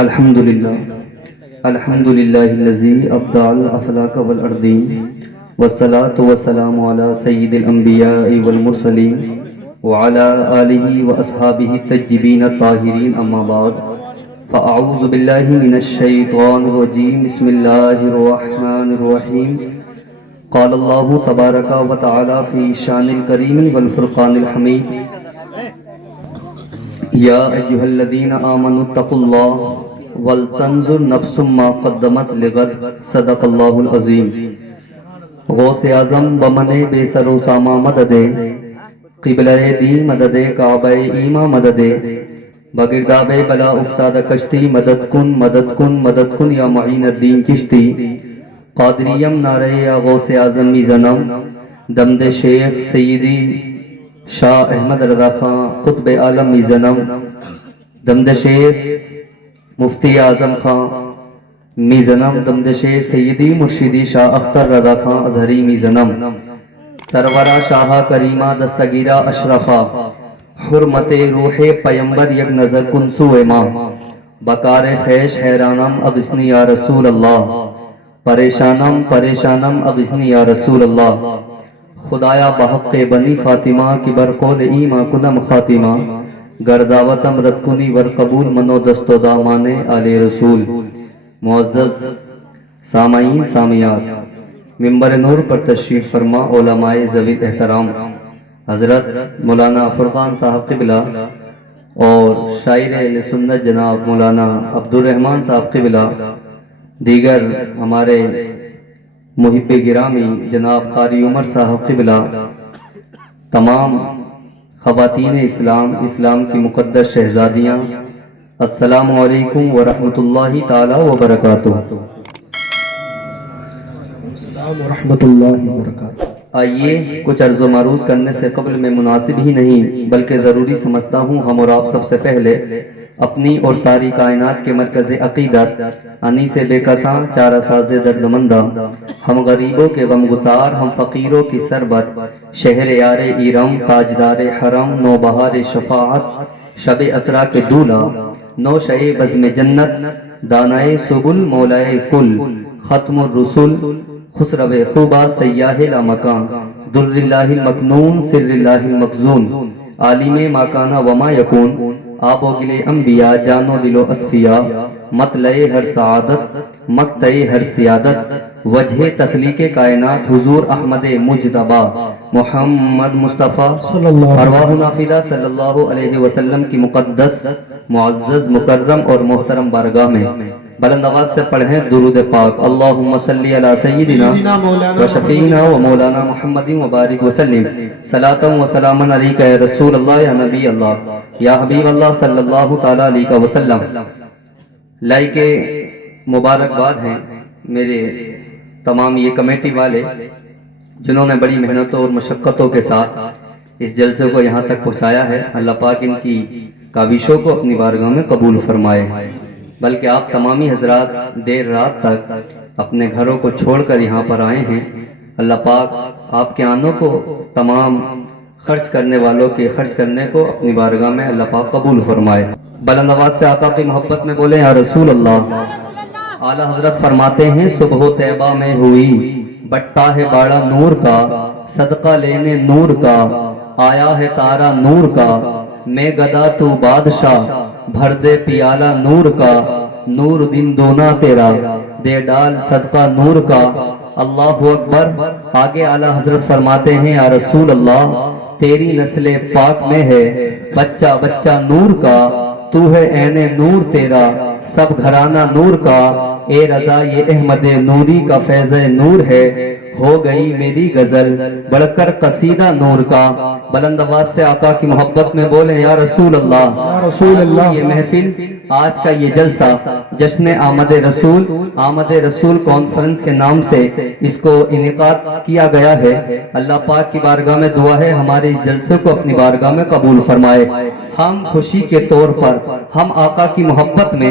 الحمدللہ الذی ابدع الافلاک والارضین والصلاة والسلام علی سید الانبیاء والمرسلین وعلی آلہ واصحابہ الطیبین الطاہرین اما بعد فاعوذ باللہ من الشیطان الرجیم بسم اللہ الرحمن الرحیم قال اللہ تبارک و تعالی فی شان الکریم والفرقان الحمید یا ایہا الذین آمنوا اتقوا اللہ وَلْتَنْظُرْ نَفْسٌ مَا قَدَّمَتْ لِغَدٍ صدق اللہ العظیم۔ غوث اعظم بمن بے سر و ساما مددے قبلہ دی مددے کعبہ ایما مددے بگرداب بلا افتاد کشتی مدد کن یا معین الدین چشتی قادریم نعرہ یا غوث اعظم میزنم دمد شیخ سیدی شاہ احمد رضا خان قطب عالم میزنم دمد شیخ مفتی اعظم خان میزنم دمد شیخ سیدی مرشدی شاہ اختر رضا خان ازہری میزنم سرورہ شاہ کریمہ دستگیرہ اشرفہ حرمت روح پیمبر یک نظر کن سوئے ماں بکار خیش حیرانم ابسنی یا رسول اللہ پریشانم ابسنی یا رسول اللہ خدایا بحق بنی فاطمہ کی برقول ایمہ کنم خاتمہ گرداوتم رد کنی ور قبول منو دستو دامان آل رسول۔ معزز سامعین سامعات، منبر نور پر تشریف فرما علماء ذوی احترام حضرت مولانا فرقان صاحب قبلہ اور شاعر اہل سنت جناب مولانا عبدالرحمن صاحب قبلہ، دیگر ہمارے محب گرامی جناب قاری عمر صاحب قبلہ، تمام خواتین اسلام کی مقدس شہزادیاں، السلام علیکم ورحمۃ اللہ تعالی وبرکاتہ۔ ورحمۃ اللہ وبرکاتہ۔ آئیے کچھ عرض و معروض کرنے سے قبل میں مناسب ہی نہیں بلکہ ضروری سمجھتا ہوں ہم اور آپ سب سے پہلے اپنی اور ساری کائنات کے مرکز عقیدت انیس بے کساں چارہ ساز درد مندہ، ہم غریبوں کے غم گسار، ہم فقیروں کی سربت، شہر یار ایرم، تاجدار حرم، نو بہار شفاعت، شب اسرا کے دولہ، نو شئے بزم جنت، دانائے سبل مولائے کل، ختم الرسل، خسرو خوبہ سیاہ لا مکان، در اللہ المکنون سر اللہ المخزون، عالم ماکانہ وما یکون، آب و گلے انبیاء، جانو دلو اصفیاء، مطلع ہر سعادت، مقطع ہر سیادت، وجہ تخلیق کائنات حضور احمد مجتبی محمد مصطفیٰ ارواح نافدہ صلی اللہ علیہ وسلم کی مقدس معزز مکرم اور محترم بارگاہ میں بلند آواز سے پڑھیں درود پاک۔ اللہم صلی علی سیدنا و شفیعنا و مولانا محمد مبارک وسلم، صلاۃ و سلام علیکہ یا رسول اللہ یا نبی اللہ یا حبیب اللہ صلی اللہ تعالیٰ علیہ وسلم۔ لائک مبارکباد ہیں میرے تمام یہ کمیٹی والے جنہوں نے بڑی محنتوں اور مشقتوں کے ساتھ اس جلسے کو یہاں تک پہنچایا ہے۔ اللہ پاک ان کی کاوشوں کو اپنی بارگاہ میں قبول فرمائے، بلکہ آپ تمامی حضرات دیر رات تک اپنے گھروں کو چھوڑ کر یہاں پر آئے ہیں۔ اللہ پاک آپ کے آنوں کو تمام خرچ کرنے والوں کے خرچ کرنے کو اپنی بارگاہ میں اللہ پاک قبول فرمائے۔ بلند آواز سے آقا کی محبت میں بولیں یا رسول اللہ۔ اعلیٰ حضرت فرماتے ہیں صبح طیبہ میں ہوئی بٹا ہے باڑا نور کا، صدقہ لینے نور کا آیا ہے تارا نور کا، میں گدا تو بادشاہ بھر دے پیالہ نور کا، نور دن دونا تیرا دے ڈال صدقہ نور کا۔ اللہ اکبر۔ آگے اعلیٰ حضرت فرماتے ہیں یا رسول اللہ تیری نسل پاک میں ہے بچہ بچہ نور کا، تو ہے عین نور تیرا سب گھرانہ نور کا، اے رضا یہ احمد نوری کا فیض نور ہے، ہو گئی میری غزل بڑھ کر قصیدہ نور کا۔ بلند آواز سے آقا کی محبت میں بولیں یا رسول اللہ۔ یہ محفل آج کا یہ جلسہ جشن آمد رسول کانفرنس کے نام سے اس کو انعقاد کیا گیا ہے۔ اللہ پاک کی بارگاہ میں دعا ہے ہمارے اس جلسے کو اپنی بارگاہ میں قبول فرمائے۔ ہم خوشی کے طور پر ہم آقا کی محبت میں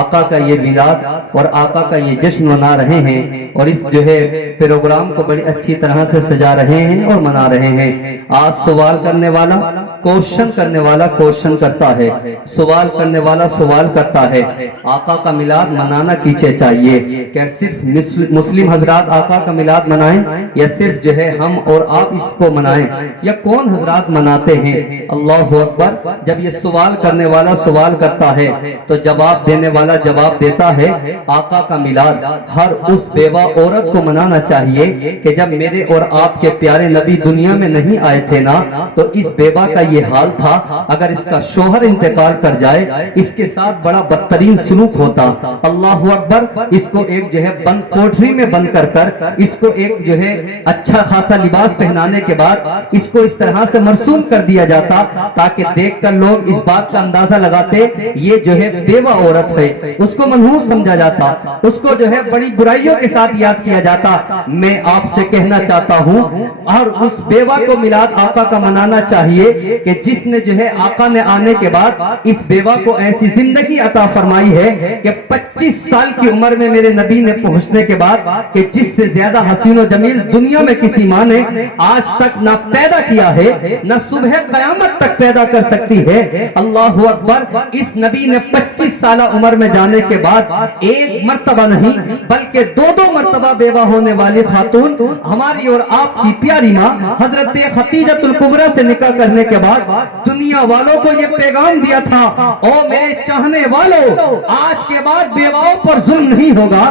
آقا کا یہ میلاد اور آقا کا یہ جشن منا رہے ہیں اور اس جو ہے پروگرام کو بڑی اچھی طرح سے سجا رہے ہیں اور منا رہے ہیں۔ آج سوال کرنے والا क्वेश्चन करने वाला क्वेश्चन करता है, सवाल करने वाला सवाल करता है, आका का मिलाद मनाना कीजिए चाहिए। क्या सिर्फ मुस्लिम हजरात आका का मिलाद मनाएं या सिर्फ जो है हम और आप इसको मनाएं, या कौन हजरात मनाते हैं? अल्लाहु अकबर। जब ये सवाल करने वाला सवाल करता है तो जवाब देने वाला जवाब देता है, आका का मिलाद हर उस बेवा औरत को मनाना चाहिए कि जब मेरे और आपके प्यारे नबी दुनिया में नहीं आए थे ना, तो इस बेवा का ये हाल था। अगर इसका शोहर इंतकाल कर जाए, इसके साथ बड़ा बदतरीन सलूक होता। अल्लाहु अकबर। इसको एक जो है बंद कोठरी में बंद कर इसको एक जो है अच्छा खासा लिबास पहनाने के बाद इसको इस तरह से मरसूम कर दिया जाता ताकि देखकर लोग इस बात का अंदाजा लगाते ये जो है बेवा औरत है। उसको मनहूस समझा जाता, उसको जो है बड़ी बुराइयों के साथ याद किया जाता। मैं आपसे कहना चाहता हूँ, और उस बेवा को मिलाद आका का मनाना चाहिए कि जिसने जो है आका ने आने के बाद इस बेवा को ऐसी जिंदगी अता फरमाई है कि 25 साल की उम्र में मेरे नबी ने पहुंचने के बाद कि जिससे ज्यादा हसीन और जमील दुनिया में किसी माँ ने आज तक ना पैदा किया है, ना सुबह कयामत तक पैदा कर सकती है। अल्लाहु अकबर। इस नबी ने 25 साल उम्र में जाने के बाद एक मर्तबा नहीं बल्कि दो मर्तबा बेवा होने वाली खातून हमारी और आपकी प्यारी माँ हजरत खतीजतुल कुबरा से निकाह करने के बाद दुनिया वालों को ये पैगाम दिया था, ओ मेरे चाहने वालों, आज के बाद बेवाओं पर जुल्म नहीं होगा,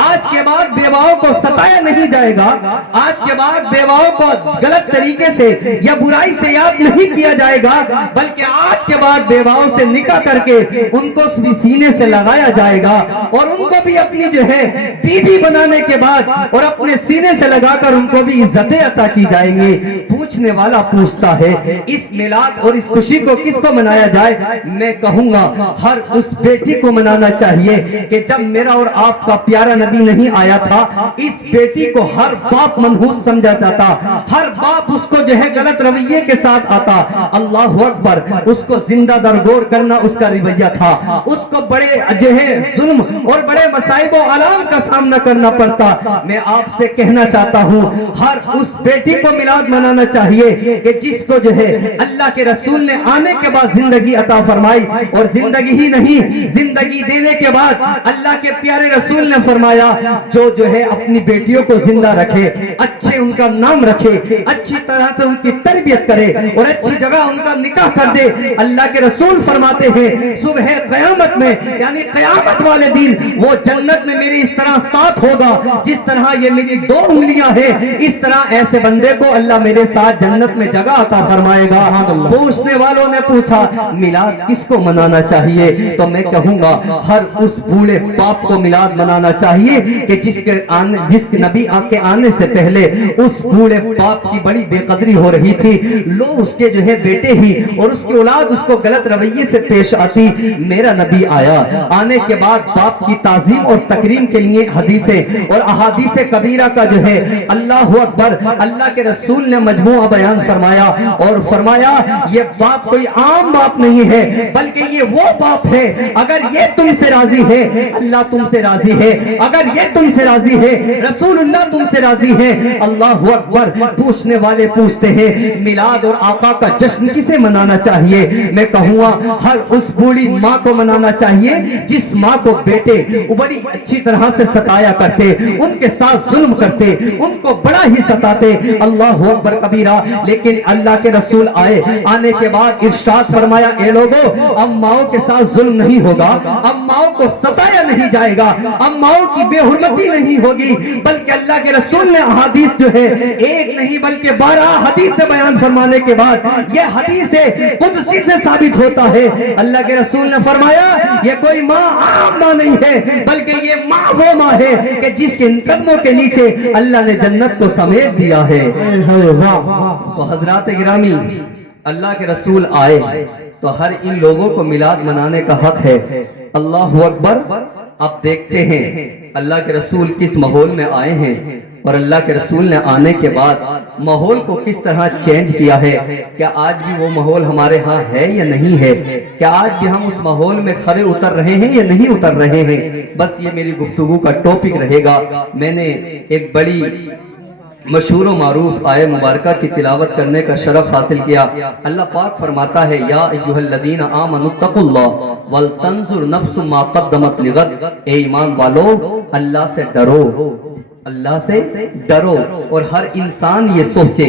आज के बाद बेवाओं को सताया नहीं जाएगा, आज के बाद बेवाओं को गलत तरीके से या बुराई से याद नहीं किया जाएगा, बल्कि आज के बाद बेवाओं से निकाह करके उनको भी सीने से लगाया जाएगा और उनको भी अपनी जो है बीवी बनाने के बाद और अपने सीने से लगाकर उनको भी इज्जतें अता की जाएंगी। पूछने वाला पूछता है, इस मिलाद और इस खुशी को किसको मनाया जाए? मैं कहूंगा हर उस बेटी को मनाना चाहिए कि जब मेरा और आपका प्यारा नबी नहीं आया था, इस बेटी को हर बाप मनहूस समझा जाता, हर बाप उसको जो है गलत रवैये के साथ आता। अल्लाहु अकबर। उसको जिंदा दरगोर करना उसका रवैया था, उसको बड़े जो है जुल्म और बड़े मसाइब और आलाम का सामना करना पड़ता। मैं आपसे कहना चाहता हूँ, हर उस बेटी को मिलाद मनाना चाहिए कि जिसको जो है अल्लाह के रसूल ने आने के बाद जिंदगी अता फरमाई, और जिंदगी ही नहीं, जिंदगी देने के बाद अल्लाह के प्यारे रसूल ने फरमाया, जो है अपनी बेटियों को जिंदा रखे, अच्छे उनका नाम रखे, अच्छी तरह से उनकी तरबियत करे और अच्छी जगह उनका निकाह कर दे। अल्लाह के रसूल फरमाते हैं, सुबह क़यामत में यानी क़यामत वाले दिन वो जन्नत में मेरी इस तरह साथ होगा जिस तरह ये मेरी 2 उंगलियां हैं, इस तरह ऐसे बंदे को अल्लाह मेरे साथ जन्नत में जगह अता फरमाएगा। पूछने वालों ने पूछा, मिलाद किसको मनाना चाहिए? तो मैं कहूंगा हर उस बूढ़े बाप को मिलाद मनाना चाहिए कि जिसके नबी आके आने से पहले उस बूढ़े बाप की बड़ी बेकदरी हो रही थी। लोग उसके जो है बेटे ही और उसकी औलाद उसको गलत रवैये से पेश आती। मेरा नबी आया, आने के बाद बाप की ताजीम और तकरीम के लिए हदीसें और अहादीसे कबीरा का जो है अल्लाहु अकबर अल्लाह के रसूल ने मजमूआ बयान फरमाया और फरमाया, ये बाप कोई आम बाप नहीं है बल्कि ये वो बाप है, अगर ये तुमसे राजी है अल्लाह तुमसे राजी है, अगर ये तुमसे राजी है रसूलुल्लाह तुमसे राजी है। अल्लाहु अकबर। पूछने वाले पूछते हैं, मिलाद और आका का जश्न किसे मनाना चाहिए? मैं कहूँगा हर उस बूढ़ी माँ को मनाना चाहिए जिस माँ को बेटे बड़ी अच्छी तरह से सताया करते, उनके साथ जुल्म करते, उनको बड़ा ही सताते। अल्लाहु अकबर कबीरा। लेकिन अल्लाह के रसूल आए, आने के बाद इरशाद फरमाया, ए लोगों, अम्माओं के साथ जुल्म नहीं होगा, अम्माओं को सताया नहीं जाएगा, अम्माओं की बेहुरमती नहीं होगी, बल्कि अल्लाह के रसूल ने हदीस जो है एक नहीं बल्कि 12 हदीस से बयान फरमाने के बाद यह हदीस कुदसी से साबित होता है। अल्लाह के रसूल ने फरमाया, ये कोई माँ आम माँ नहीं है बल्कि ये माँ वो माँ है कि जिसके कदमों के नीचे अल्लाह ने जन्नत को समेट दिया है। तो हजरात गिरामी, अल्लाह के रसूल आए तो हर इन लोगों को मिलाद मनाने का हक है। अल्लाहु अकबर। आप देखते हैं अल्लाह के रसूल किस माहौल में आए हैं और अल्लाह के रसूल ने आने के बाद माहौल को किस तरह चेंज किया है। क्या आज भी वो माहौल हमारे यहाँ है या नहीं है? क्या आज भी हम उस माहौल में खरे उतर रहे हैं या नहीं उतर रहे हैं? बस ये मेरी गुफ्तगू का टॉपिक रहेगा। मैंने एक बड़ी مشہور و معروف آیہ مبارکہ کی تلاوت کرنے کا شرف حاصل کیا۔ اللہ پاک فرماتا ہے یا ایھا الذین آمنوا اتقوا اللہ ولتنظر نفس ما قدمت لغد، اے ایمان والو اللہ سے ڈرو، اللہ سے ڈرو، اور ہر انسان یہ سوچے،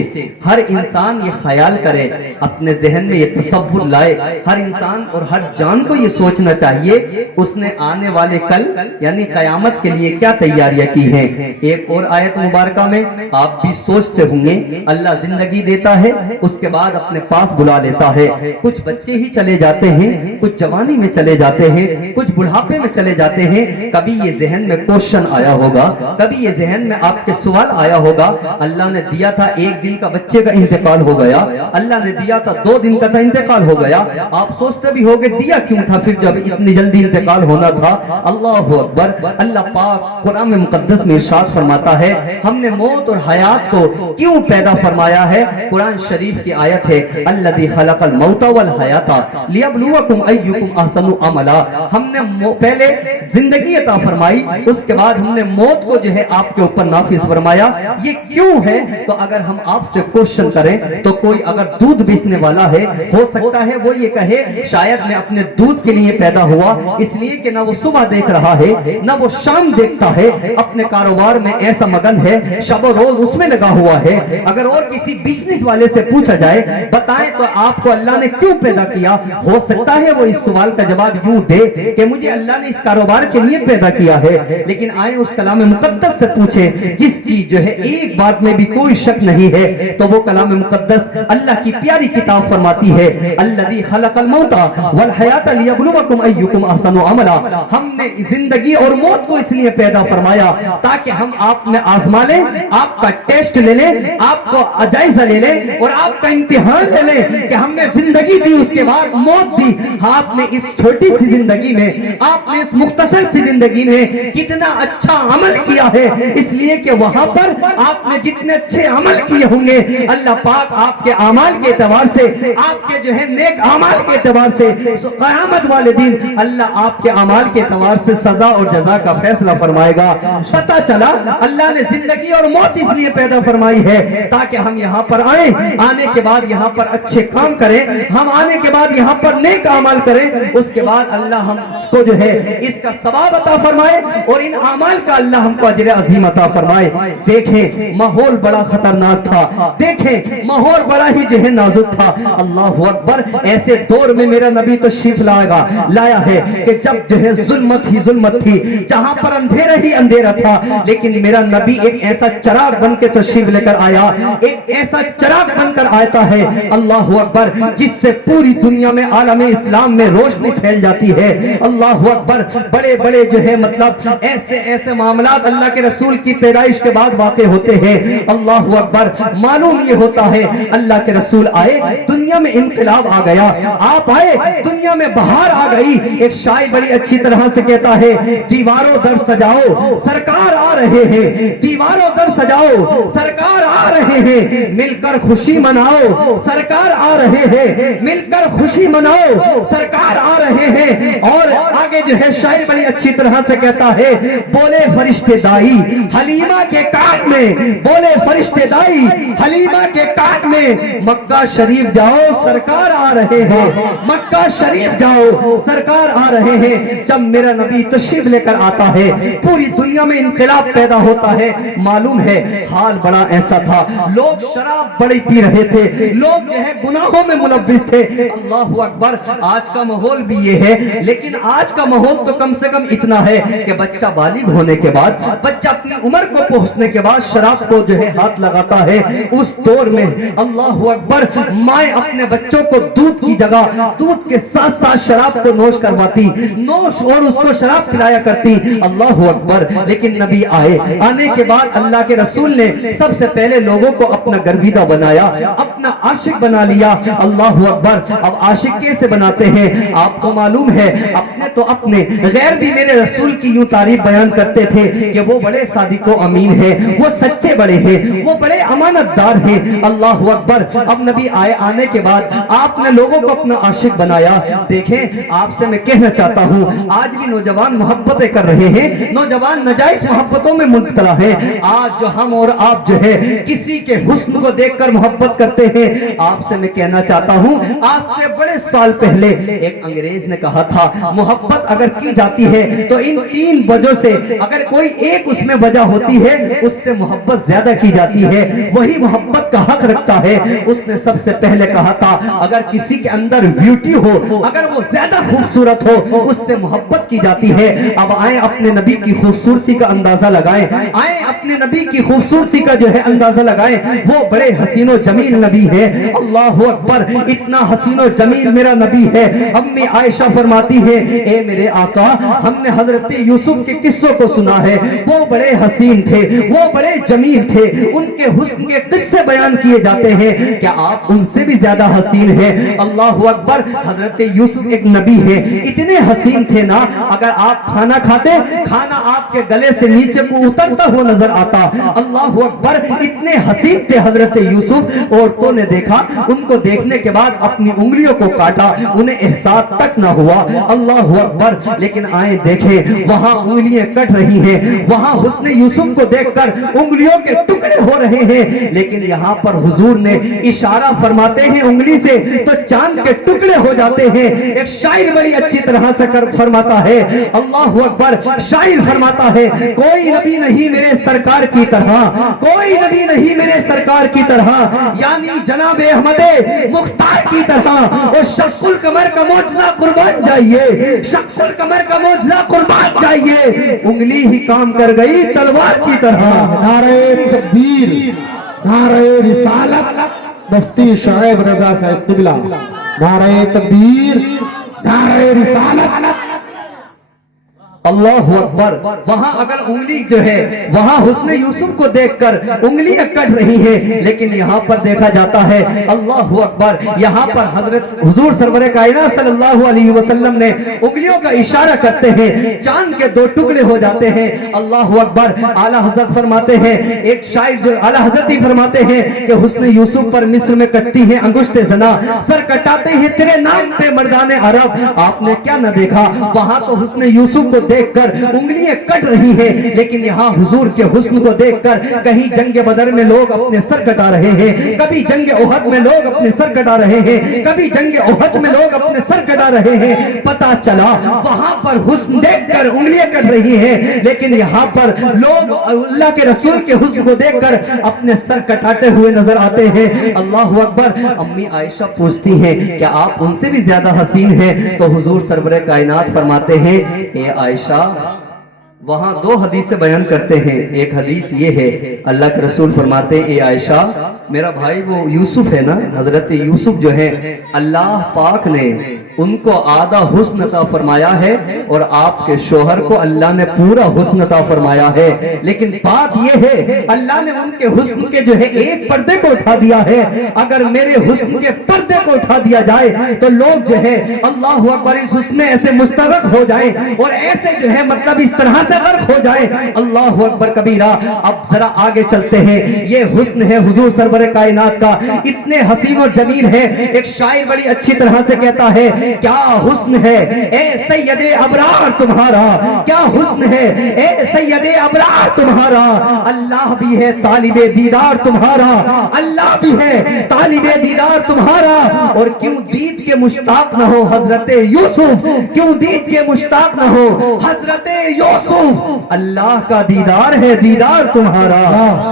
ہر انسان یہ خیال کرے، اپنے ذہن میں یہ تصور لائے، ہر انسان اور ہر جان کو یہ سوچنا چاہیے اس نے آنے والے کل یعنی قیامت کے لیے کیا تیاریاں کی ہیں۔ ایک اور آیت مبارکہ میں آپ بھی سوچتے ہوں گے، اللہ زندگی دیتا ہے اس کے بعد اپنے پاس بلا لیتا ہے، کچھ بچے ہی چلے جاتے ہیں، کچھ جوانی میں چلے جاتے ہیں، کچھ بڑھاپے میں چلے جاتے ہیں۔ کبھی یہ ذہن میں کوشچن آیا ہوگا، کبھی یہ ذہن میں آپ کے سوال آیا ہوگا، اللہ نے دیا تھا 1 دن کا بچے کا انتقال ہو گیا، اللہ نے دیا تھا 2 دن کا تھا انتقال ہو گیا، آپ سوچتے بھی ہوگے دیا کیوں تھا پھر جب اتنی جلدی انتقال ہونا تھا۔ اللہ اکبر، اللہ پاک قرآن مقدس میں ارشاد فرماتا ہے ہم نے موت اور حیات کو کیوں پیدا فرمایا ہے۔ قرآن شریف کی آیت ہے الذی خلق الموت والحیات لیبلوکم ایکم احسن عملا، ہم نے پہلے زندگی عطا فرمائی، اس کے بعد ہم نے موت کو جو ہے آپ کے اوپر نافذ فرمایا۔ یہ کیوں ہے؟ تو اگر ہم آپ سے کوشچن کریں تو کوئی اگر دودھ بیچنے والا ہے، ہو سکتا ہے وہ یہ کہے شاید میں اپنے دودھ کے لیے پیدا ہوا، اس لیے کہ نہ وہ صبح دیکھ رہا ہے نہ وہ شام دیکھتا ہے، اپنے کاروبار میں ایسا مگن ہے، شب و روز اس میں لگا ہوا ہے۔ اگر اور کسی بزنس والے سے پوچھا جائے بتائیں تو آپ کو اللہ نے کیوں پیدا کیا، ہو سکتا ہے وہ اس سوال کا جواب یوں دے کہ مجھے اللہ نے اس کاروبار کے لیے پیدا کیا ہے۔ لیکن آئے اس کلام مقدس سے پوچھیں جس کی جو ہے ایک بات میں بھی کوئی شک نہیں ہے، تو وہ کلام مقدس اللہ کی پیاری کتاب فرماتی ہے الذی خلق الموت والحیات لیبلوکم ایکم احسن عملا، ہم نے زندگی اور موت کو اس لیے پیدا فرمایا تاکہ ہم آپ میں آزما لیں، آپ کا ٹیسٹ لے لیں، آپ کو جائزہ لے لیں اور آپ کا امتحان لے لیں کہ ہم نے زندگی دی اس کے بعد موت دی، آپ نے اس چھوٹی سی زندگی میں، آپ نے اس مختصر سی زندگی میں کتنا اچھا عمل کیا ہے، اس لیے کہ وہاں پر آپ نے جتنے اچھے عمل کیے ہوں گے اللہ پاک آپ کے اعمال کے اعتبار سے، آپ کے جو ہے نیک اعمال کے اعتبار سے قیامت والے دن اللہ آپ کے اعمال کے اعتبار سے سزا اور جزا کا فیصلہ فرمائے گا۔ پتہ چلا اللہ نے زندگی اور موت اس لیے پیدا فرمائی ہے تاکہ ہم یہاں پر آئیں، آنے کے بعد یہاں پر اچھے کام کریں، ہم آنے کے بعد یہاں پر نیک اعمال کریں، اس کے بعد اللہ ہم کو جو ہے اس کا ثواب عطا فرمائے اور ان اعمال کا اللہ ہم کو اجر عظیم عطا فرمائے۔ دیکھیں ماحول بڑا خطرناک تھا، دیکھیں ماحول بڑا ہی جو ہے نازک تھا۔ اللہ اکبر، ایسے دور میں میرا نبی تشریف لایا ہے کہ جب جو ہے ظلمت ہی ظلمت تھی، جہاں پر اندھیرا ہی اندھیرا تھا، لیکن میرا نبی ایک ایسا چراغ بن کے تشریف لے کر آیا، ایک ایسا چراغ بن کر آتا ہے اللہ اکبر جس سے پوری دنیا میں عالم اسلام میں روشنی پھیل جاتی ہے۔ اللہ اکبر، بڑے بڑے جو ہے مطلب ایسے معاملات اللہ کے رسول کی پیدائش کے بعد واقع ہوتے ہیں۔ اللہ اکبر، معلوم یہ ہوتا ہے اللہ کے رسول آئے دنیا میں انقلاب آ گیا، آپ آئے دنیا میں بہار آ گئی۔ ایک شاعر بڑی اچھی طرح سے کہتا ہے دیواروں در سجاؤ سرکار آ رہے ہیں، دیواروں در سجاؤ سرکار آ رہے ہیں، مل کر خوشی مناؤ سرکار آ رہے ہیں، مل کر خوشی مناؤ سرکار آ رہے ہیں۔ اور آگے جو ہے شاعر بڑی اچھی طرح سے کہتا ہے بولے فرشتے دائی حلیمہ کے کاٹ میں، بولے فرشتے دائی حلیمہ کے کاٹ میں، مکہ شریف جاؤ سرکار آ رہے ہیں، مکہ شریف جاؤ سرکار آ رہے ہیں۔ جب میرا نبی تشریف لے کر آتا ہے پوری دنیا میں انقلاب پیدا ہوتا ہے۔ معلوم ہے حال بڑا ایسا تھا، لوگ شراب بڑی پی رہے تھے، لوگ جو ہے گناہوں میں ملوث تھے۔ اللہ اکبر، آج کا ماحول بھی یہ ہے، لیکن آج کا ماحول تو کم سے کم اتنا ہے کہ بچہ بالغ ہونے کے بعد، بچہ اپنی عمر کو پہنچنے کے بعد شراب کو جو ہے ہاتھ لگاتا ہے۔ اس دور میں اللہ اکبر مائیں اپنے بچوں کو دودھ کی جگہ دودھ کے ساتھ ساتھ شراب کو نوش کرواتی، نوش اور اس کو شراب پلایا کرتی۔ اللہ اکبر، لیکن نبی آئے، آنے کے بعد اللہ کے رسول نے سب سے پہلے لوگوں کو اپنا گرویدہ بنایا، اپنا عاشق بنا لیا۔ اللہ اکبر، اب عاشق کیسے بناتے ہیں آپ کو معلوم ہے، اپنے تو اپنے غیر بھی میرے رسول کی یوں تعریف بیان کرتے تھے کہ وہ بڑے صادق و امین ہیں, وہ سچے بڑے ہیں, وہ بڑے امانت دار ہیں. اللہ اکبر. اب نبی آنے کے بعد آپ نے لوگوں کو اپنا عاشق بنایا. دیکھیں آپ سے میں کہنا چاہتا ہوں, آج بھی نوجوان محبتیں کر رہے ہیں, نوجوان ناجائز محبتوں میں مبتلا ہیں. آج جو ہم اور آپ جو ہے کسی کے حسن کو دیکھ کر محبت کرتے ہیں, آپ سے میں کہنا چاہتا ہوں, آج سے بڑے سال پہلے ایک انگریز نے کہا تھا محبت اگر کی جاتی ہے تو ان 3 وجہ سے اگر کوئی ایک اس میں وجہ ہوتی ہے اس سے محبت زیادہ کی جاتی ہے, وہی محبت کا حق رکھتا ہے. اس نے سب سے پہلے کہا تھا اگر کسی کے اندر بیوٹی ہو, اگر وہ زیادہ خوبصورت ہو, اس سے محبت کی جاتی ہے. اب آئیں اپنے نبی کی خوبصورتی کا اندازہ لگائیں, آئیں اپنے نبی کی خوبصورتی کا جو ہے اندازہ لگائیں. وہ بڑے حسین و جمیل نبی ہے. اللہ اکبر. اتنا حسین و جمیل میرا نبی ہے. امی عائشہ فرماتی ہے اے میرے آقا, ہم نے حضرت یوسف کے قصوں کو سنا ہے, وہ بڑے حسین تھے, وہ بڑے جمیل تھے, ان کے حسن کے قصے بیان کیے جاتے ہیں, کیا آپ ان سے بھی زیادہ حسین ہیں؟ اللہ اکبر. حضرت یوسف ایک نبی ہے, اتنے حسین تھے نا, اگر آپ کھانا کھاتے, کھانا آپ کے گلے سے نیچے کو اترتا ہوا نظر آتا. اللہ اکبر. اتنے حسین تھے حضرت یوسف. عورتوں نے دیکھا, ان کو دیکھنے کے بعد اپنی انگلیوں کو کاٹا, انہیں احساس تک نہ ہوا. اللہ اکبر. لیکن آئیں دیکھیں وہاں انگلیاں کٹ رہی ہیں, وہاں حسن یوسف کو دیکھ کر انگلیوں کے ٹکڑے ہو رہے ہیں, لیکن یہاں پر حضور نے اشارہ فرماتے ہیں انگلی سے تو چاند کے ٹکڑے ہو جاتے ہیں. ایک شاعر بڑی اچھی طرح سے فرماتا ہے, اللہ اکبر. شاعر فرماتا ہے کوئی نبی نہیں میرے سرکار کی طرح, کوئی نبی نہیں میرے سرکار کی طرح, یعنی جناب احمد مختار کی طرح. اور شق القمر کا معجزہ قربان جائیے, شق القمر کا معجزہ قربان جائیے, انگلی ہی کام کر گئی تلوار کی طرح. نعرہ تکبیر, نعرہ رسالت, مفتی شعیب رضا صاحب قبلہ. نعرہ تکبیر, نعرہ رسالت. اللہ اکبر. وہاں اگر انگلی جو ہے, وہاں حسن یوسف کو دیکھ کر انگلیاں کٹ رہی ہیں, لیکن یہاں پر دیکھا جاتا ہے اللہ اکبر, یہاں پر حضرت حضور سرور کائنات صلی اللہ علیہ وسلم نے انگلیوں کا اشارہ کرتے ہیں, چاند کے 2 ٹکڑے ہو جاتے ہیں. اللہ اکبر. اعلیٰ حضرت فرماتے ہیں, ایک شاعر جو اعلیٰ حضرت ہی فرماتے ہیں کہ حسن یوسف پر مصر میں کٹتی ہیں انگشت زنا, سر کٹاتے ہیں تیرے نام پہ مردان عرب. آپ نے کیا نہ دیکھا, وہاں تو حسن یوسف کو دیکھ کر انگلیاں کٹ رہی ہیں, لیکن یہاں حضور کے حسن کو دیکھ کر کہیں جنگ بدر میں لوگ اپنے سر کٹا رہے ہیں, کبھی جنگ احد میں لوگ اپنے سر کٹا رہے ہیں, کبھی جنگ احد میں لوگ اپنے سر کٹا رہے ہیں. پتا چلا وہاں پر حسن دیکھ کر انگلیاں کٹ رہی ہیں, لیکن یہاں پر لوگ اللہ کے رسول کے حسن کو دیکھ کر اپنے سر کٹاتے ہوئے نظر آتے ہیں. اللہ اکبر. امی عائشہ پوچھتی ہیں کیا آپ ان سے بھی زیادہ حسین ہیں؟ تو حضور سرور کائنات فرماتے ہیں اے عائشہ, وہاں 2 حدیثیں بیان کرتے ہیں. ایک حدیث یہ ہے, اللہ کے رسول فرماتے ہیں اے عائشہ میرا بھائی وہ یوسف ہے نا, حضرت یوسف جو ہے اللہ پاک نے ان کو آدھا حسن عطا فرمایا ہے اور آپ کے شوہر کو اللہ نے پورا حسن عطا فرمایا ہے. لیکن بات یہ ہے اللہ نے ان کے حسن کے جو ہے ایک پردے کو اٹھا دیا ہے. اگر میرے حسن کے پردے کو اٹھا دیا جائے تو لوگ جو ہے اللہ اکبر اس حسن میں ایسے مستغرق ہو جائیں اور ایسے جو ہے مطلب اس طرح سے غرق ہو جائیں. اللہ اکبر کبیرہ. اب ذرا آگے چلتے ہیں. یہ حسن ہے حضور سرور کائنات کا, اتنے حسین و جمیل ہے. ایک شاعر بڑی اچھی طرح سے کہتا ہے کیا حسن ہے اے سید ابرار تمہارا, کیا حسن ہے اے سید ابرار تمہارا, اللہ بھی ہے طالب دیدار تمہارا, اللہ بھی ہے طالب دیدار تمہارا. اور کیوں دید کے مشتاق نہ ہو حضرت یوسف, کیوں دید کے مشتاق نہ ہو حضرت یوسف, اللہ کا دیدار ہے دیدار تمہارا,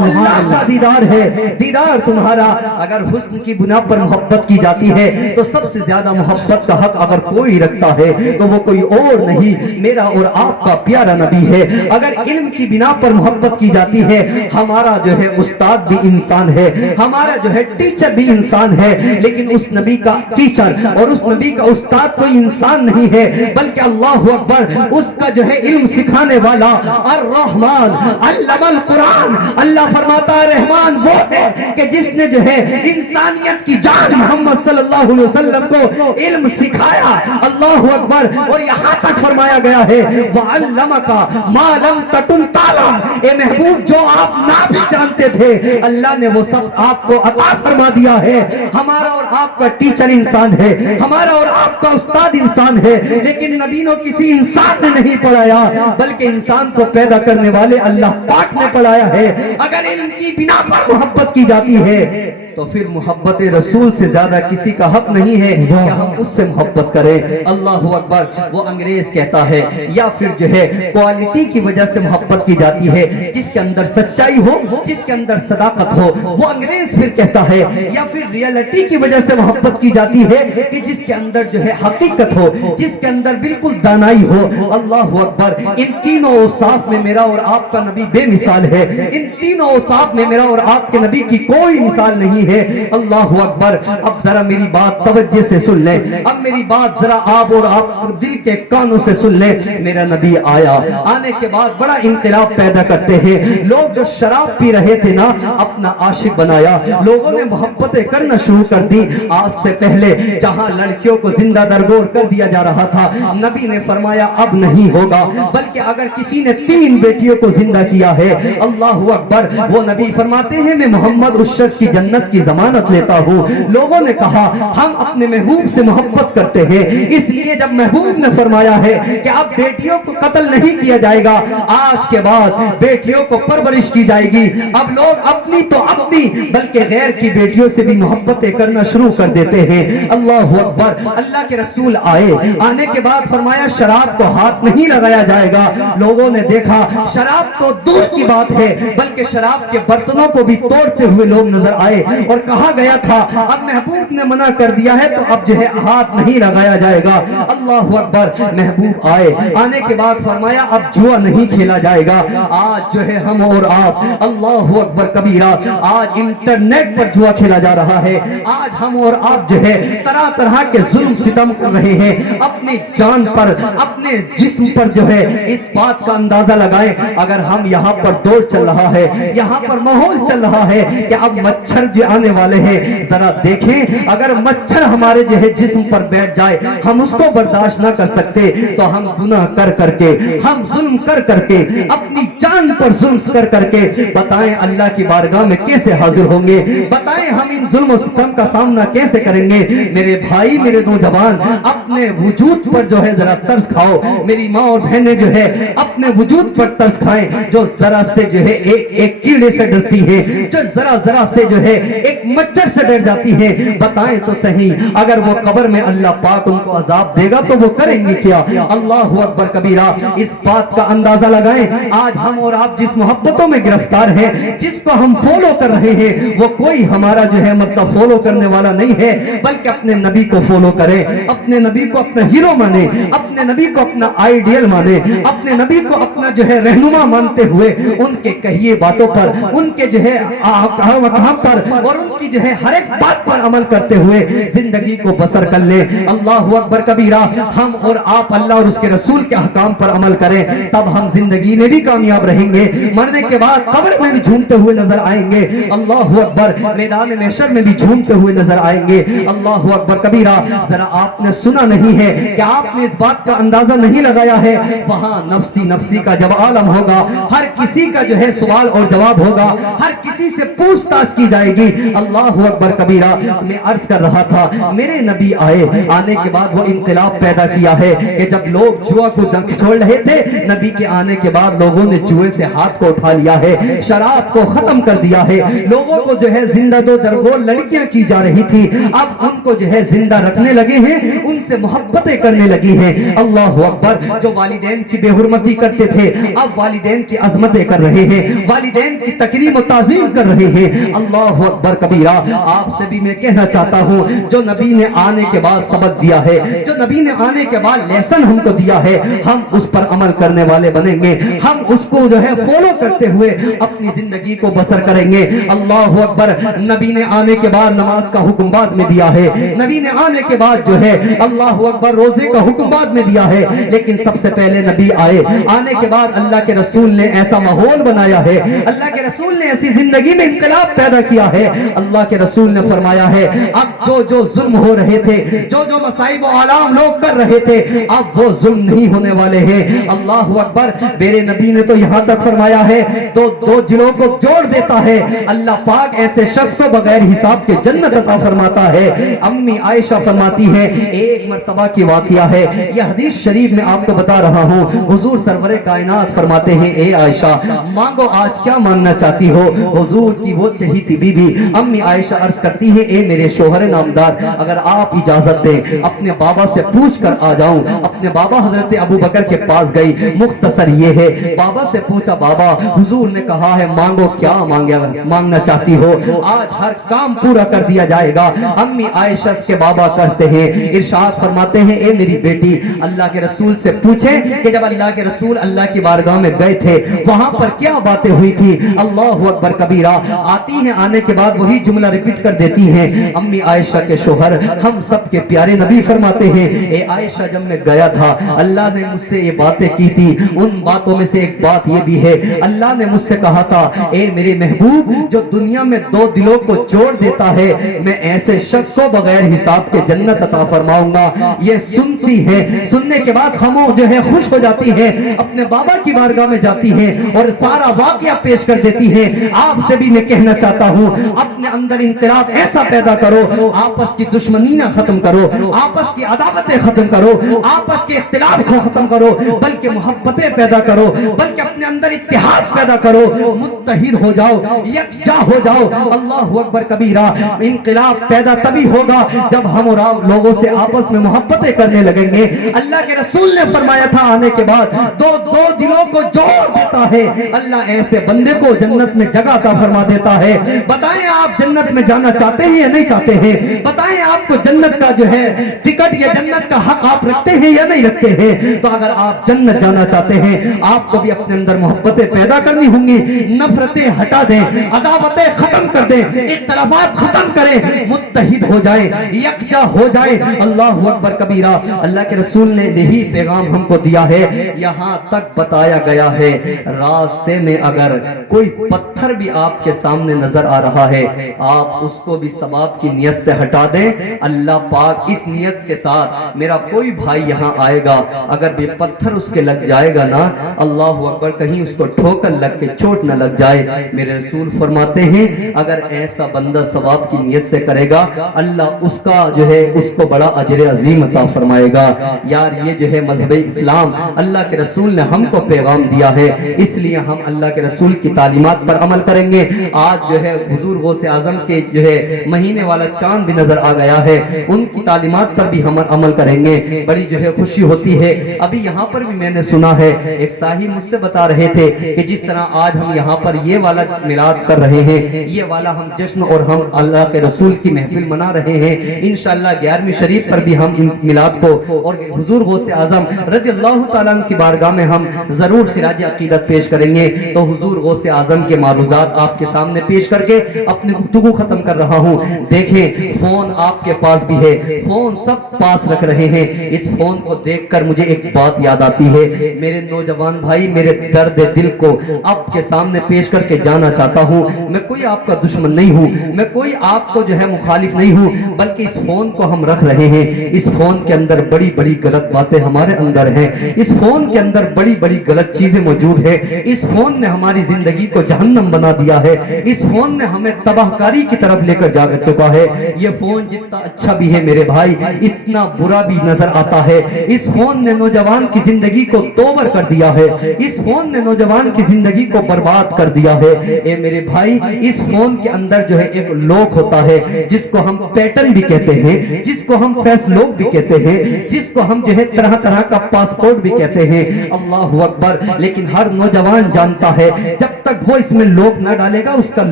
اللہ کا دیدار ہے دیدار تمہارا. اگر حسن کی بنا پر محبت کی جاتی ہے تو سب سے زیادہ محبت کا حق اگر کوئی رکھتا ہے تو وہ کوئی اور نہیں, میرا اور آپ کا پیارا نبی ہے. اگر علم کی بنا پر محبت کی جاتی ہے, ہمارا جو ہے استاد بھی انسان ہے, ہمارا جو ہے ٹیچر بھی انسان ہے, لیکن اس نبی کا ٹیچر اور اس نبی کا استاد کوئی انسان نہیں ہے, بلکہ اللہ اکبر اس کا جو ہے علم سکھانے والا الرحمن علم القرآن. اللہ فرماتا ہے رحمان وہ ہے کہ جس نے جو ہے انسانیت کی جان محمد صلی اللہ علیہ وسلم کو علم سکھا सिखाया, अल्लाह अकबर। और यहाँ तक फरमाया गया है वअल्लमका मा लम तकुन तालम, ए महबूब जो आप ना भी जानते थे अल्लाह ने वो सब आपको अता फरमा दिया है। हमारा और आपका टीचर इंसान है, हमारा और आपका उस्ताद इंसान है, लेकिन नबी ने किसी इंसान ने नहीं पढ़ाया, बल्कि इंसान को पैदा करने वाले अल्लाह पाक ने पढ़ाया है। अगर इल्म की बिना पर मोहब्बत की जाती है तो फिर मोहब्बत रसूल से ज्यादा किसी का हक नहीं है कि हम उससे मोहब्बत करें। अल्लाह अकबर। वो अंग्रेज कहता है, या फिर जो है क्वालिटी की वजह से मोहब्बत की जाती है, जिसके अंदर सच्चाई हो, जिसके अंदर सदाकत हो, वो अंग्रेज फिर कहता है। या फिर रियलिटी की वजह से मोहब्बत की जाती है कि जिसके अंदर जो है हकीकत हो, जिसके अंदर बिल्कुल दानाई हो। अल्लाह अकबर। इन तीनों औसाफ में मेरा और आपका नबी बेमिसाल है, इन तीनों औसाफ में मेरा और आपके नबी की कोई मिसाल नहीं है। अल्लाह अकबर। अब जरा मेरी बात तवज्जो से सुन ले, अब मेरी बात जरा आप और आप दिल के कानों से सुन ले। मेरा नबी आया, आने के बाद बड़ा इंकलाब पैदा करते हैं। लोग जो शराब पी रहे थे ना, अपना आशिक बनाया, लोगों ने मोहब्बतें करना शुरू कर दी। आज से पहले जहां लड़कियों को जिंदा दरगोर कर दिया जा रहा था, नबी ने फरमाया अब नहीं होगा, बल्कि अगर किसी ने 3 बेटियों को जिंदा किया है, अल्लाह अकबर, वो नबी फरमाते हैं मैं मोहम्मद उस शख्स की जन्नत की जमानत लेता हूँ। लोगों ने कहा हम अपने महबूब से मोहब्बत करते हैं, इसलिए जब महबूब ने फरमाया है कि अब बेटियों को कत्ल नहीं किया जाएगा, आज के बाद बेटियों को परवरिश की जाएगी। अब लोग अपनी तो अपनी बल्कि गैर की बेटियों से भी मोहब्बतें करना शुरू कर देते हैं। अल्लाह अकबर। अल्लाह के रसूल आए, आने के बाद फरमाया शराब को हाथ नहीं लगाया जाएगा। लोगों ने देखा शराब तो दूर की बात है, बल्कि शराब के बर्तनों को भी तोड़ते हुए लोग नजर आए। और कहा गया था अब महबूब ने मना कर दिया है तो अब जो है हाथ नहीं लगाया जाएगा। अल्लाह अकबर। महबूब आए, आने के बाद फरमाया अब जुआ नहीं खेला जाएगा। आज जो है हम और आप, अल्लाह अकबर कबीरा, आज इंटरनेट पर जुआ खेला जा रहा है। आज हम और आप जो है तरह तरह के जुल्म सितम कर रहे हैं अपनी जान पर, अपने जिस्म पर। जो है इस बात का अंदाजा लगाएं, अगर हम यहाँ पर दौड़ चल रहा है, यहाँ पर माहौल चल रहा है कि अब मच्छर जो आने वाले हैं, जरा देखें अगर मच्छर हमारे जो है जिस्म पर बैठ जाए, हम उसको बर्दाश्त ना कर सकते तो हम गुनाह कर करके, हम जुल्म कर करके, अपनी जान पर जुल्म कर करके बताएं अल्लाह की बारगाह में कैसे हाजिर होंगे, बताएं हम इन जुल्म सितम का सामना कैसे करेंगे। मेरे भाई, मेरे नौजवान, अपने वजूद पर जो है जरा तरस खाओ। मेरी माँ और बहनें जो है अपने वजूद पर तरस खाएं, जो जरा से जो है एक कीड़े से डरती है, जो जरा जरा से जो है एक मच्छर से डर जाती है। बताएं तो सही, अगर वो कब्र में अल्लाह पाक उनको अजाब देगा तो वो करेंगे क्या? अल्लाह अकबर कबीरा। इस बात का अंदाजा लगाएं, आज हम और आप जिस मोहब्बतों में गिरफ्तार हैं, जिसको हम फॉलो कर रहे हैं, वो कोई हमारा जो है मतलब फॉलो करने वाला नहीं है, बल्कि अपने नबी को फॉलो करें, अपने नबी को अपना हीरो माने, अपने नबी को अपना आइडियल माने, अपने नबी को अपना जो है रहनुमा मानते हुए उनके कहिए बातों पर, उनके जो है कहां पर और उनकी जो है हर एक बात पर अमल करते हुए जिंदगी को बसर कर ले। अल्लाह अकबर कबीरा। हम और आप अल्लाह और उसके रसूल के अहकाम पर अमल करें, तब हम जिंदगी में भी कामयाब रहेंगे, मरने के बाद कब्र में भी झूमते हुए नजर आएंगे। अल्लाह अकबर। मैदान महशर में भी झूमते हुए नजर आएंगे। अल्लाह अकबर कबीरा। जरा आपने सुना नहीं है कि आपने इस बात का अंदाजा नहीं लगाया है, वहां नफ्सी नफ्सी का जब आलम होगा, हर किसी का जो है सवाल और जवाब होगा, हर किसी से पूछताछ की जाएगी। अल्लाह अकबर कबीरा। मैं अर्ज कर रहा था, मेरे नबी आए, आने के बाद वो इंकलाब पैदा किया है कि जब लोग जुआ को छोड़ रहे थे, नबी के आने के बाद लोगों ने जुए से हाथ को उठा लिया है, शराब को खत्म कर दिया है। लोगों को जो है जिंदा दो दरगोर लड़कियां की जा रही थी, अब उनको जो है जिंदा रखने लगे हैं, उनसे मोहब्बतें करने लगी हैं। अल्लाह अकबर। जो वालिदैन की बेहुरमती करते थे, अब वालिदैन की अजमतें कर रहे हैं, वालिदैन की तकरीम और ताजीम कर रहे हैं। अल्लाह अकबर कबीरा। आपसे भी मैं कहना चाहता हूँ, जो नबी ने आने के बाद सबक दिया है, जो नबी ने आने के बाद लेसन हमको दिया है, हम उस पर अमल करने वाले बनेंगे, हम उसको जो है फॉलो करते हुए अपनी जिंदगी को बसर करेंगे। अल्लाह अकबर। नबी ने आने के बाद नमाज का हुक्म बाद में दिया है, नबी ने आने के बाद जो है अल्लाह अकबर रोजे का हुक्म बाद में दिया है, लेकिन सबसे पहले नबी आए। आने के बाद अल्लाह के रसूल ने ऐसा माहौल बनाया है, अल्लाह के रसूल ने ऐसी जिंदगी में इंकलाब पैदा किया है। अल्लाह के रसूल ने फरमाया है अब जो जो जुल्म हो रहे थे, जो जो मसाइब व आलाम लोग कर रहे थे, अब वो जुल्म नहीं होने वाले हैं। अल्लाह अकबर। मेरे नबी ने तो यहाँ तक फरमाया है तो दो दिलों को जोड़ देता है अल्लाह पाक, ऐसे शख्स को बगैर हिसाब के जन्नत अता फरमाता है। अम्मी आयशा फरमाती है एक मर्तबा की वाकया है, यह हदीस शरीफ में आपको बता रहा हूँ। हुजूर सरवरे कायनात फरमाते हैं ए आयशा मांगो आज क्या मांगना चाहती हो। हुजूर की वो चहीती बीबी अम्मी आयशा अर्ज करती है ए मेरे शोहर नामदार, अगर आप इजाजत दें अपने बाबा से पूछ कर आ जाऊं। अपने बाबा हजरत अबू बकर के पास गई। मुख्तसर ये है, बाबा से पूछा बाबा हुजूर ने कहा है मांगो क्या मांगना चाहती हो, आज हर काम पूरा कर दिया जाएगा। अम्मी आयशा के बाबा कहते हैं इरशाद फरमाते हैं ए मेरी बेटी अल्लाह के रसूल से पूछें कि जब अल्लाह के रसूल अल्लाह की बारगाह में गए थे वहां पर क्या बातें हुई थी। अल्लाह अकबर कबीरा। आती हैं, आने के बाद वही जुमला रिपीट कर देती हैं अम्मी आयशा के शोहर हम सब के प्यारे नबी फरमाते हैं ए आयशा जब मैं गया था अल्लाह ने मुझसे ये बातें की थी, उन बातों में से एक बात ये भी है अल्लाह ने मुझसे कहा था ए मेरे महबूब जो दुनिया में दो दिलों को जोड़ देता है मैं ऐसे शख्स को बगैर हिसाब के जन्नत अता फरमाऊंगा। ये सुनती है, सुनने के बाद हम जो है खुश हो जाती है, अपने बाबा की बारगाह में जाती है और सारा वाकया पेश कर देती है। आपसे भी मैं कहना चाहता हूँ अपने अंदर इंकलाब ऐसा पैदा करो, आपस की दुश्मनियां खत्म करो, आपस की अदावतें खत्म करो, आपस के इख्तिलाफ को खत्म करो, बल्कि मोहब्बतें पैदा करो, बल्कि अपने अंदर इत्तेहाद पैदा करो, मुत्तहिद हो जाओ, यकजा हो जाओ। अल्लाह अकबर कबीरा। इंकलाब पैदा तभी होगा जब हम और आप लोगों से आपस में मोहब्बतें करने लगेंगे। अल्लाह के रसूल ने फरमाया था आने के बाद दो दिलों को जोड़ देता है अल्लाह, ऐसे बंदे को जन्नत में जगह अता फरमा देता है। बताएं आप जन्नत में जाना चाहते हैं या नहीं चाहते हैं? बताएं आपको जन्नत का जो है टिकट या जन्नत का हक आप रखते हैं या नहीं रखते हैं? तो अगर आप जन्नत जाना चाहते हैं आपको भी अपने अंदर मोहब्बतें पैदा करनी होंगी, नफरतें हटा दें, अदावतें खत्म कर दें, इख्तिलाफात खत्म करें, मुत्तहिद हो जाए, यकजा हो जाए। अल्लाह अकबर कबीरा। अल्लाह के रसूल ने यही पैगाम हमको दिया है। यहाँ तक बताया गया है रास्ते में अगर कोई पत्थर भी आपके सामने नजर आ रहा है आप उसको भी सवाब की नियत से हटा दें। अल्लाह पाक इस नियत के साथ मेरा कोई भाई यहाँ आएगा अगर भी पत्थर उसके लग जाएगा ना अल्लाह अकबर कहीं उसको ठोकर लग के चोट न लग जाए। मेरे रसूल फरमाते हैं अगर ऐसा बंदा सवाब की नियत से करेगा अल्लाह उसका जो है उसको बड़ा अजर अजीम अता फरमाएगा। यार ये जो है मजहब इस्लाम अल्लाह के रसूल ने हमको पैगाम दिया है, इसलिए हम अल्लाह के रसूल की तालीमात पर अमल करेंगे। आज जो है हुजूर गौसे आजम के जो है महीने वाला चांद भी नजर आ गया है, उनकी तालीमात पर भी हम अमल करेंगे। बड़ी जो है खुशी होती है। अभी यहाँ पर भी मैंने सुना है एक साहिब मुझसे बता रहे थे कि जिस तरह आज हम यहाँ पर ये वाला मिलाद कर रहे हैं, ये वाला हम जश्न और हम अल्लाह के रसूल की महफिल मना रहे हैं, इंशाअल्लाह 11वीं शरीफ पर भी हम इन मिलाद को और हुजूर गौसे आजम रज़ियल्लाहु ताला की बारगाह में हम जरूर खिराज अकीदत पेश करेंगे। तो हुजूर गौसे आजम के मारूजात आपके सामने पेश करके अपनी गुफ्तगू खत्म कर रहा हूँ। देखें फोन आपके पास भी है, फोन सब पास रख रहे हैं। इस फोन को देखकर मुझे एक बात याद आती है, मेरे नौजवान भाई मेरे दर्द दिल को आपके सामने पेश करके जाना चाहता हूँ। मैं कोई आपका दुश्मन नहीं हूँ, मैं कोई आपको जो है मुखालिफ नहीं हूँ, बल्कि इस फोन को हम रख रहे हैं। इस फोन के अंदर बड़ी बड़ी गलत बातें हमारे अंदर हैं, इस फोन के अंदर बड़ी बड़ी गलत चीजें मौजूद है। इस फोन ने हमारी जिंदगी को जहन्नम बना दिया है, इस फोन ने हमें तबाहकारी की तरफ लेकर जा चुका है। ये फोन जितना अच्छा भी है मेरे भाई इतना बुरा भी नजर आता है। इस फोन ने नौजवान की जिंदगी को तोबर कर दिया है, इस फोन ने नौजवान की जिंदगी को बर्बाद कर दिया है। ए मेरे भाई इस फोन के अंदर जो है एक लॉक होता है जिसको हम पैटर्न भी कहते हैं, जिसको हम फेस लॉक भी कहते हैं, जिसको हम जो है तरह तरह का पासपोर्ट भी कहते हैं। अल्लाह अकबर। लेकिन हर नौजवान जानता है जब तक वो इसमें लॉक ना डालेगा उसका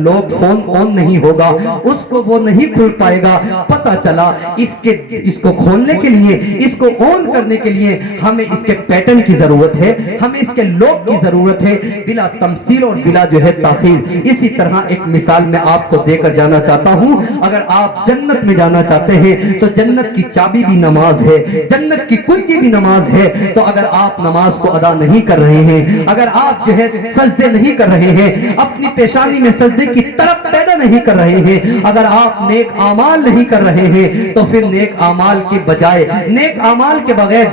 लॉक फोन ऑन नहीं होगा, उसको वो नहीं खुल पाएगा। पता चला इसको खोलने के लिए, इसको ऑन करने के लिए हमें इसके पैटर्न की जरूरत है, हमें इसके लॉक की जरूरत ضرورت ہے بلا تمثیل اور بلا جو ہے تاخیر. اسی طرح ایک مثال میں آپ کو دے کر جانا چاہتا ہوں. اگر آپ جنت میں جانا چاہتے ہیں تو جنت کی چابی بھی نماز ہے, جنت کی کنجی بھی نماز ہے. تو اگر آپ نماز کو ادا نہیں کر رہے ہیں, اگر آپ جو ہے سجدے نہیں کر رہے ہیں, اپنی پیشانی میں سجدے کی طرف پیدا نہیں کر رہے ہیں, اگر آپ نیک اعمال نہیں کر رہے ہیں, تو پھر نیک اعمال کے بجائے, نیک اعمال کے بغیر